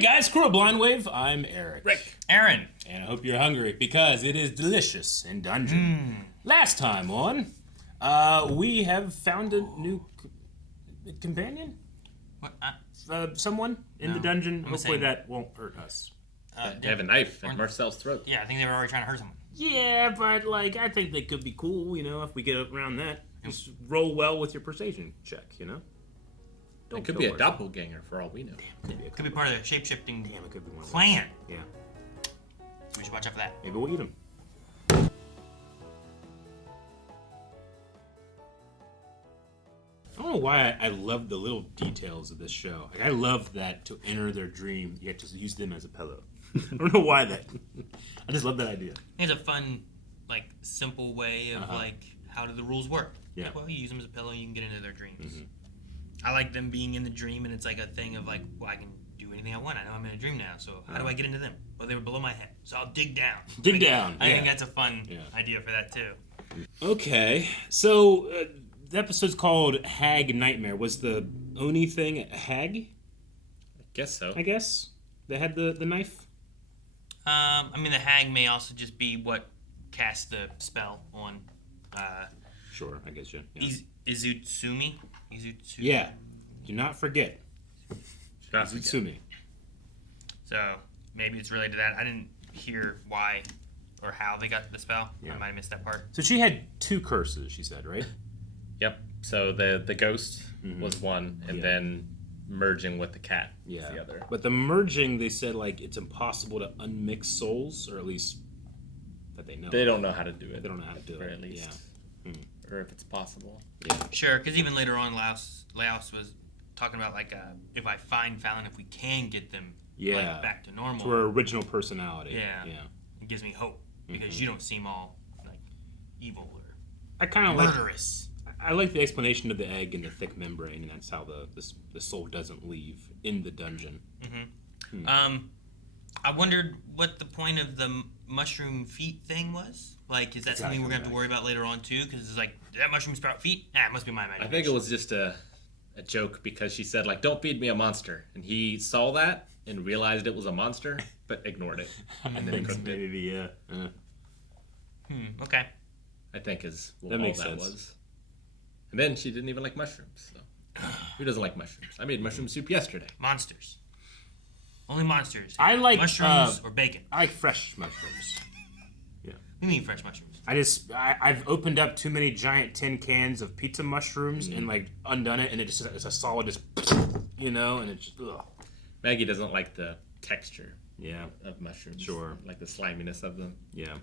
guys, crew of Blind Wave. I'm Eric. Rick. Aaron. And I hope you're hungry because it is delicious in dungeon. Last time on, we have found a new companion? What? Someone in the dungeon. I'm Hopefully saying- that won't hurt us. They have a knife at Marcel's throat. Yeah, I think they were already trying to hurt someone. Yeah, but I think they could be cool, if we get around that. Just roll well with your persuasion check, It could be a doppelganger for all we know. Could be part of the shape-shifting Damn, it could be one of those. plan. Yeah. So we should watch out for that. Maybe we'll eat them. I don't know why I love the little details of this show. I love that to enter their dream, you have to use them as a pillow. I don't know why that. I just love that idea. It's a fun, simple way of, how do the rules work? Yeah. Well, you use them as a pillow, you can get into their dreams. I like them being in the dream, and it's like a thing of, I can do anything I want. I know I'm in a dream now, so how do I get into them? Well, they were below my head, so I'll dig down. Dig down, I yeah. think that's a fun idea for that, too. Okay, so the episode's called Hag Nightmare. Was the Oni thing a hag? I guess so. I guess? They had the knife? The hag may also just be what cast the spell on Sure, I guess, yeah. Izutsumi. Yeah, do not forget. Izutsumi. Izutsumi. So maybe it's related to that. I didn't hear why or how they got the spell. Yeah. I might have missed that part. So she had 2 curses, she said, right? Yep. So the ghost was one, and then merging with the cat was the other. But the merging, they said, it's impossible to unmix souls, or at least that they know. They don't know how to do it. They don't know how to do or it. at least. Yeah. Or if it's possible. Sure, because even later on, Laios was talking about if I find Fallon, if we can get them back to normal. To her original personality. Yeah. It gives me hope because you don't seem all evil or I kind of like. murderous. I like the explanation of the egg and the thick membrane, and that's how the soul doesn't leave in the dungeon. I wondered what the point of the mushroom feet thing was. Is that something we're going to have to worry about later on, too? Because it's did that mushroom sprout feet? It must be my imagination. I think it was just a joke because she said, don't feed me a monster. And he saw that and realized it was a monster, but ignored it. And then cooked it. Maybe, yeah. Okay. I think is what That all makes that sense. was. And then she didn't even like mushrooms. So. Who doesn't like mushrooms? I made mushroom soup yesterday. Monsters. Only monsters. I like mushrooms or bacon. I like fresh mushrooms. What do you mean fresh mushrooms? I've opened up too many giant tin cans of pizza mushrooms and undone it, and it's a solid and it's just ugh. Maggie doesn't like the texture of mushrooms. Sure. Like the sliminess of them. Yeah.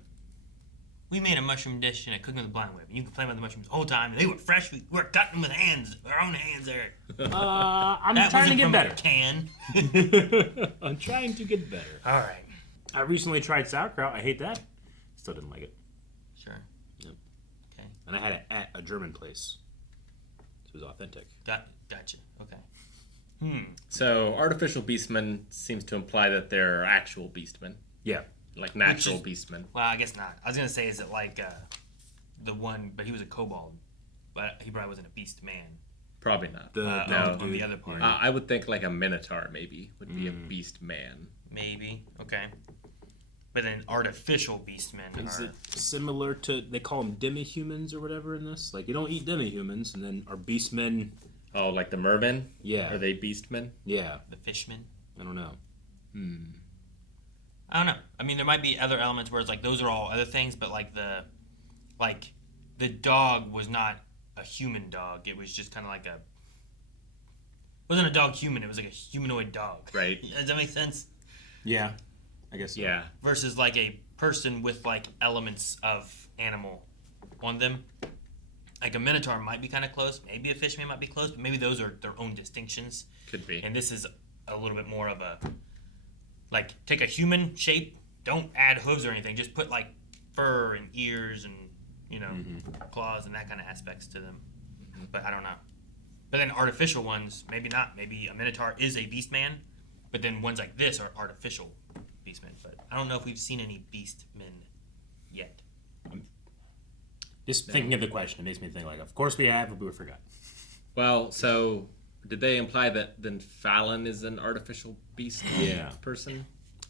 We made a mushroom dish in a Cooking with the Blind Wave, and you complained about the mushrooms the whole time. They were fresh. We were cutting with our own hands, Eric. I'm That trying to wasn't get from better. a can. I'm trying to get better. All right. I recently tried sauerkraut. I hate that. Still didn't like it. Sure. Yep. Okay. And I had it at a German place. So it was authentic. Gotcha. Okay. So artificial beastmen seems to imply that they're actual beastmen. Yeah. Like natural beastmen. Well, I guess not. I was going to say, is it the one, but he was a kobold, but he probably wasn't a beast man. Probably not. On the other part. I would think a minotaur maybe would be a beast man. Maybe. Okay. But then artificial beastmen Is are... it similar to, they call them demi-humans or whatever in this? You don't eat demi-humans, and then are beastmen... Oh, like the mermen? Yeah. Are they beastmen? Yeah. The fishmen? I don't know. I don't know. There might be other elements where it's those are all other things, but the dog was not a human dog. It was just kind of it wasn't a dog human. It was a humanoid dog. Right. Does that make sense? Yeah. I guess so. Yeah. Versus a person with elements of animal on them. A minotaur might be kind of close. Maybe a fishman might be close, but maybe those are their own distinctions. Could be. And this is a little bit more of a take a human shape, don't add hooves or anything, just put fur and ears and claws and that kind of aspects to them. But I don't know. But then artificial ones, maybe not. Maybe a minotaur is a beast man, but then ones like this are artificial beastmen. But I don't know if we've seen any beastmen yet. Just thinking of the question, it makes me think of course we have, but we forgot. Well, so Did they imply that then Fallon is an artificial beast person?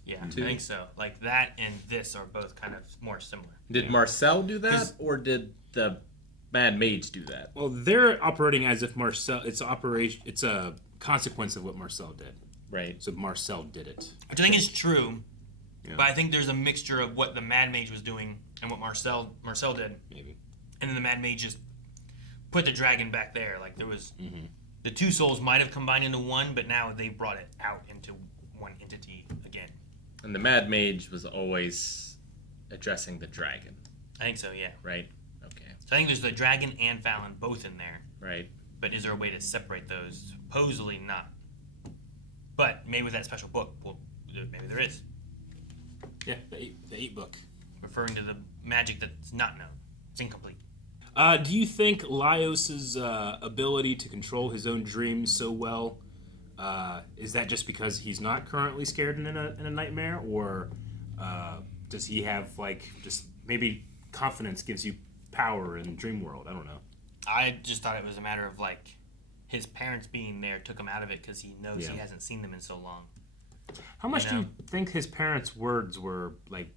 Yeah, I think so. Like that and this are both kind of more similar. Did Marcel do that, or did the Mad Mage do that? Well, they're operating as if Marcel. It's a consequence of what Marcel did. Right. So Marcel did it. Which I think is true, Yeah. but I think there's a mixture of what the Mad Mage was doing and what Marcel did, Maybe. and then the Mad Mage just put the dragon back there. Like there was the two souls might have combined into one, but now they brought it out into one entity again. And the Mad Mage was always addressing the dragon, I think so. Yeah. right? Okay. So I think there's the dragon and Fallon both in there. Right. But is there a way to separate those? Supposedly not. But maybe with that special book, well, maybe there is. Yeah, the eight book. Referring to the magic that's not known. It's incomplete. Do you think Laios' ability to control his own dreams so well, is that just because he's not currently scared in a nightmare? Or does he have, like, just maybe confidence gives you power in dream world? I don't know. I just thought it was a matter of, like, his parents being there took him out of it because he knows he hasn't seen them in so long. How much do you think his parents' words were, like,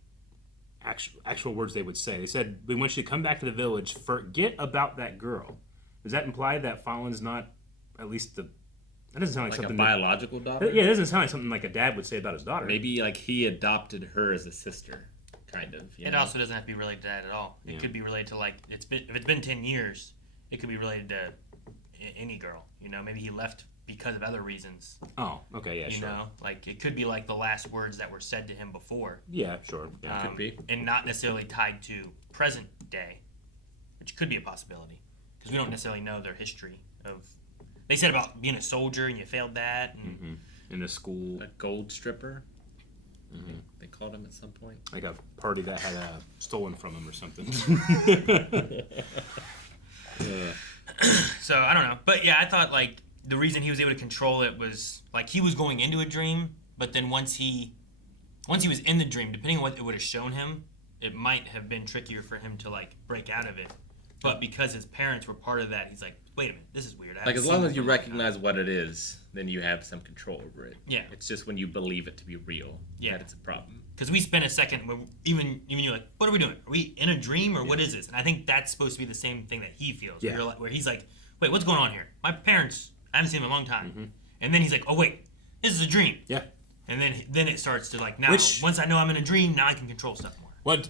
actual words they would say? They said, we want you to come back to the village, forget about that girl. Does that imply that Fallon's not, at least that doesn't sound like Like a something... biological daughter? Yeah, it doesn't sound like something like a dad would say about his daughter. Maybe like he adopted her as a sister, kind of. It also doesn't have to be related to that at all. It could be related to, like, if it's been 10 years, it could be related to any girl. You know, maybe he left because of other reasons. Oh, okay, yeah, You sure. know, like it could be like the last words that were said to him before. Yeah, sure. Yeah. Could be. And not necessarily tied to present day, which could be a possibility because we don't necessarily know their history of. They said about being a soldier and you failed that. And In a school, A gold stripper. I think they called him at some point. like a party that had stolen from him or something. So I don't know, but yeah, I thought like the reason he was able to control it was like he was going into a dream, but then once he was in the dream, depending on what it would have shown him, it might have been trickier for him to like break out of it. But because his parents were part of that, he's like, wait a minute, this is weird. Like as long as you recognize what it is, then you have some control over it. Yeah. It's just when you believe it to be real Yeah. that it's a problem. Because we spent a second, even you're like, what are we doing? Are we in a dream or what is this? And I think that's supposed to be the same thing that he feels. Yeah. Where he's like, wait, what's going on here? My parents, I haven't seen them in a long time. And then he's like, oh wait, this is a dream. Yeah. And then it starts to like now. Which- Once I know I'm in a dream, now I can control stuff more. What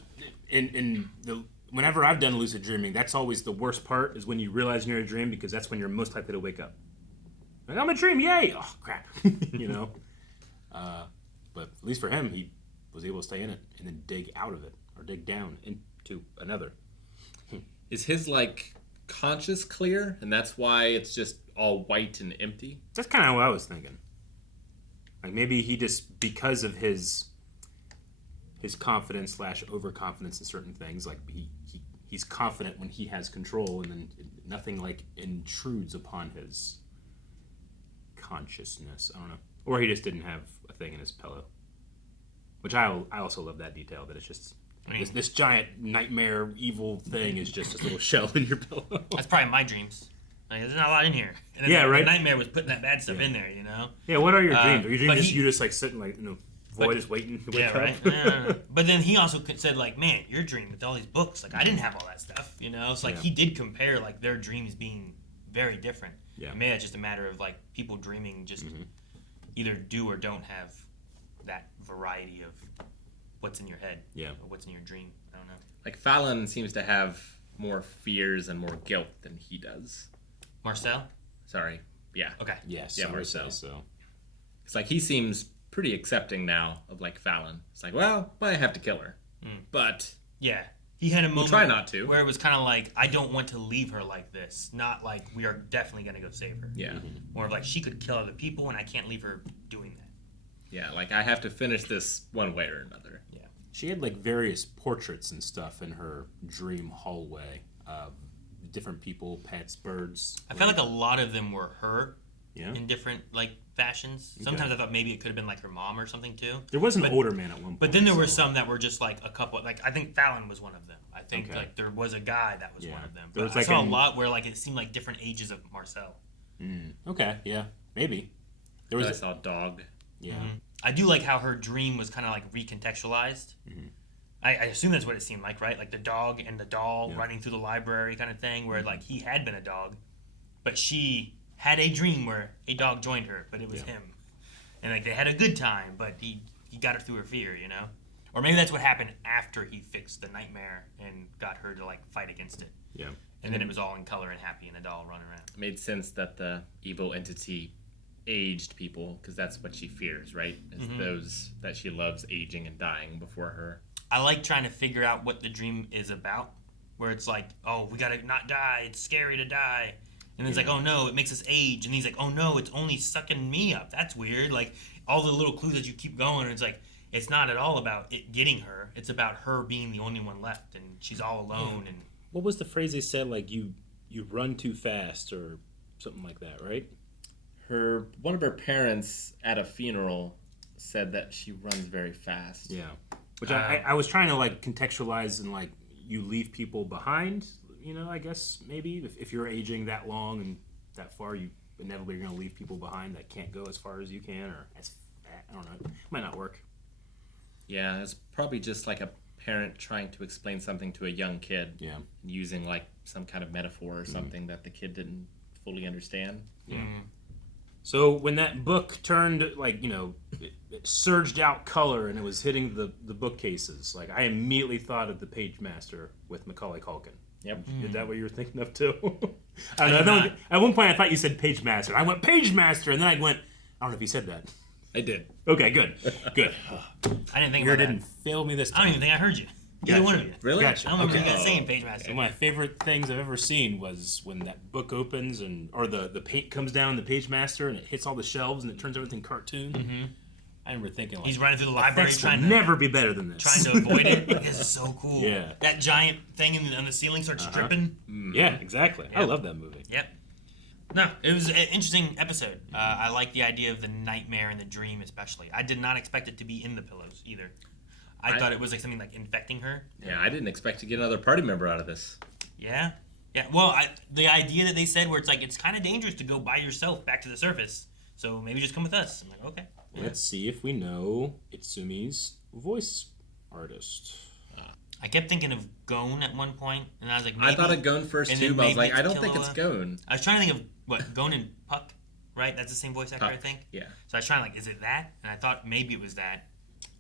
whenever I've done lucid dreaming, that's always the worst part is when you realize you're in a dream because that's when you're most likely to wake up. Like, I'm in a dream, yay! Oh crap, you know. But at least for him, he was able to stay in it and then dig out of it or dig down into another. Is his like conscious clear, and that's why it's just all white and empty? That's kind of what I was thinking. Like maybe he just because of his confidence / overconfidence in certain things, like he's confident when he has control, and then nothing like intrudes upon his consciousness. I don't know, or he just didn't have a thing in his pillow, which I also love that detail. That it's just this giant nightmare evil thing is just this little shell in your pillow. That's probably my dreams. Like, there's not a lot in here. And then Yeah, right. The nightmare was putting that bad stuff in there, you know. Yeah, what are your dreams? Are your but dreams you just like sitting like in the void, just waiting to wake Yeah, up? right. Yeah. But then he also said, like, man, your dream with all these books, like, I didn't have all that stuff, you know? It's like he did compare, like, their dreams being very different. Yeah. Maybe it's just a matter of, like, people dreaming just either do or don't have that variety of what's in your head. Yeah. Or what's in your dream. I don't know. Like Fallon seems to have more fears and more guilt than he does. Marcel? Sorry. Yeah. Okay. Yes, Yeah, I would Marcel. say so. It's like he seems pretty accepting now of like Fallon. It's like, well, I have to kill her. But Yeah. He had a moment try not to. where it was kind of like, I don't want to leave her like this. Not like, we are definitely going to go save her. yeah. More of like, she could kill other people and I can't leave her doing that. Yeah, like I have to finish this one way or another. Yeah. She had like various portraits and stuff in her dream hallway. Different people, pets, birds. I felt like a lot of them were her Yeah. in different like fashions. Sometimes I thought maybe it could have been like her mom or something too. There was an older man at one point. But then there were so- some that were just like a couple. Like I think Fallon was one of them. I think Okay. like there was a guy that was Yeah. one of them. There But was, I like, saw a lot where like it seemed like different ages of Marcel. Okay, yeah, maybe. There was I saw dog. yeah. I do like how her dream was kind of like recontextualized. I assume that's what it seemed like, right? Like the dog and the doll running through the library kind of thing, where like he had been a dog, but she had a dream where a dog joined her, but it was him, and like they had a good time, but he got her through her fear, you know? Or maybe that's what happened after he fixed the nightmare and got her to like fight against it. Yeah. And then it was all in color and happy and the doll running around. It made sense that the evil entity aged people, because that's what she fears, right? Is those that she loves aging and dying before her. I like trying to figure out what the dream is about, where it's like, oh, we gotta not die, it's scary to die. And it's like, oh no, it makes us age. And he's like, oh no, it's only sucking me up. That's weird. Like, all the little clues that you keep going, and it's like, it's not at all about it getting her. It's about her being the only one left, and she's all alone. And What was the phrase they said? Like, you run too fast or something like that, right? One of her parents at a funeral said that she runs very fast. Yeah. Which I was trying to, like, contextualize and, like, you leave people behind, you know, I guess, maybe. If you're aging that long and that far, you inevitably are going to leave people behind that can't go as far as you can, or as I don't know. It might not work. Yeah, it's probably just like a parent trying to explain something to a young kid. Yeah. Using like some kind of metaphor or something that the kid didn't fully understand. Yeah. So when that book turned, like, you know, it surged out color and it was hitting the bookcases, like, I immediately thought of the Pagemaster with Macaulay Culkin. Yep. Is that what you were thinking of too? I don't know. At one point I thought you said Pagemaster. I went Pagemaster, and then I went, I don't know if you said that. I did. Okay, good. Good. I didn't think Ear about didn't that. fail me this I time. don't even think I heard you. Either one of you. Really? Gotcha. I don't remember Okay. you guys saying Pagemaster. One of my favorite things I've ever seen was when that book opens or the paint comes down the Pagemaster and it hits all the shelves and it turns everything cartoon. I remember thinking, like, He's running through the library effects trying will to never be better than this. trying to avoid it. Like, this is so cool. Yeah. That giant thing on the ceiling starts dripping. Yeah, exactly. I love that movie. Yep. No, it was an interesting episode. I like the idea of the nightmare and the dream, especially. I did not expect it to be in the pillows either. I thought it was like something like infecting her. Yeah, I didn't expect to get another party member out of this. Yeah. Yeah. Well, the idea that they said where it's like it's kind of dangerous to go by yourself back to the surface. So maybe just come with us. I'm like, okay. Let's see if we know Itsumi's voice artist. I kept thinking of Gon at one point, and I was like, maybe. I thought of Gon first and too, then but I was maybe like, I it's don't think it's Killua. Gon. I was trying to think of what Gon and Puck, right? That's the same voice actor, I Puck, think. yeah. So I was trying like, is it that? And I thought maybe it was that.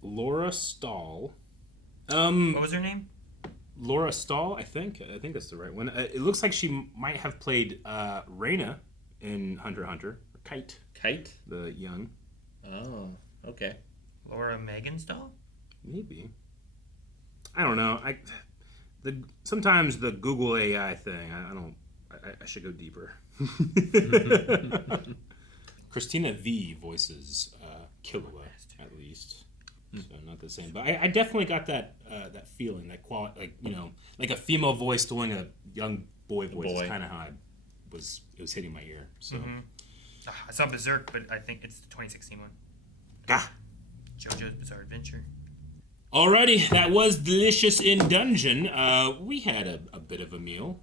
Laura Stahl. What was her name? Laura Stahl, I think. I think that's the right one. It looks like she might have played Reina in Hunter x Hunter. Or Kite, Kite? the young. Oh, okay. Laura Meganstall? Maybe. I don't know. Sometimes the Google AI thing, I should go deeper. Christina V voices Killua, at least. So not the same, but I definitely got that feeling, that quality, like, you know, like a female voice doing a young boy voice. Is kind of how it was hitting my ear. So I saw Berserk, but I think it's the 2016 one. ah. JoJo's Bizarre Adventure. Alrighty, that was Delicious in Dungeon. We had a bit of a meal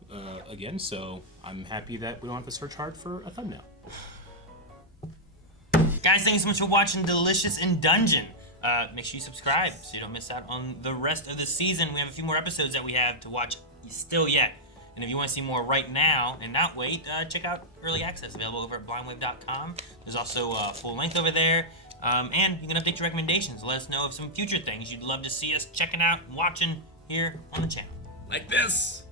again, so I'm happy that we don't have to search hard for a thumbnail. Guys, thanks so much for watching Delicious in Dungeon. Make sure you subscribe so you don't miss out on the rest of the season. We have a few more episodes that we have to watch still yet. And if you want to see more right now and not wait, check out Early Access, available over at blindwave.com. There's also full length over there. And you can update your recommendations. Let us know of some future things you'd love to see us checking out and watching here on the channel. Like this.